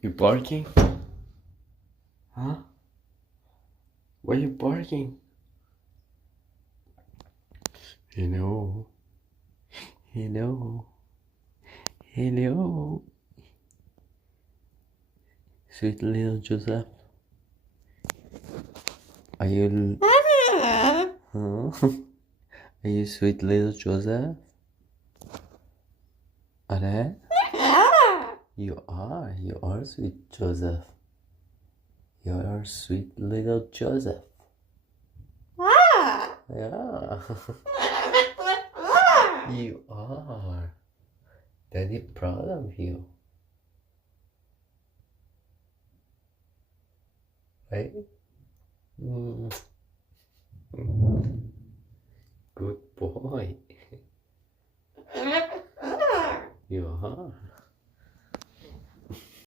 You barking? Huh? Why you barking? Hello. Hello. Hello. Sweet little Joseph. Are you... Huh? Are you sweet little Joseph? Are? You are sweet Joseph. You are sweet little Joseph. Yeah. You are. Daddy proud of you. Right? Mm. Good boy. You are.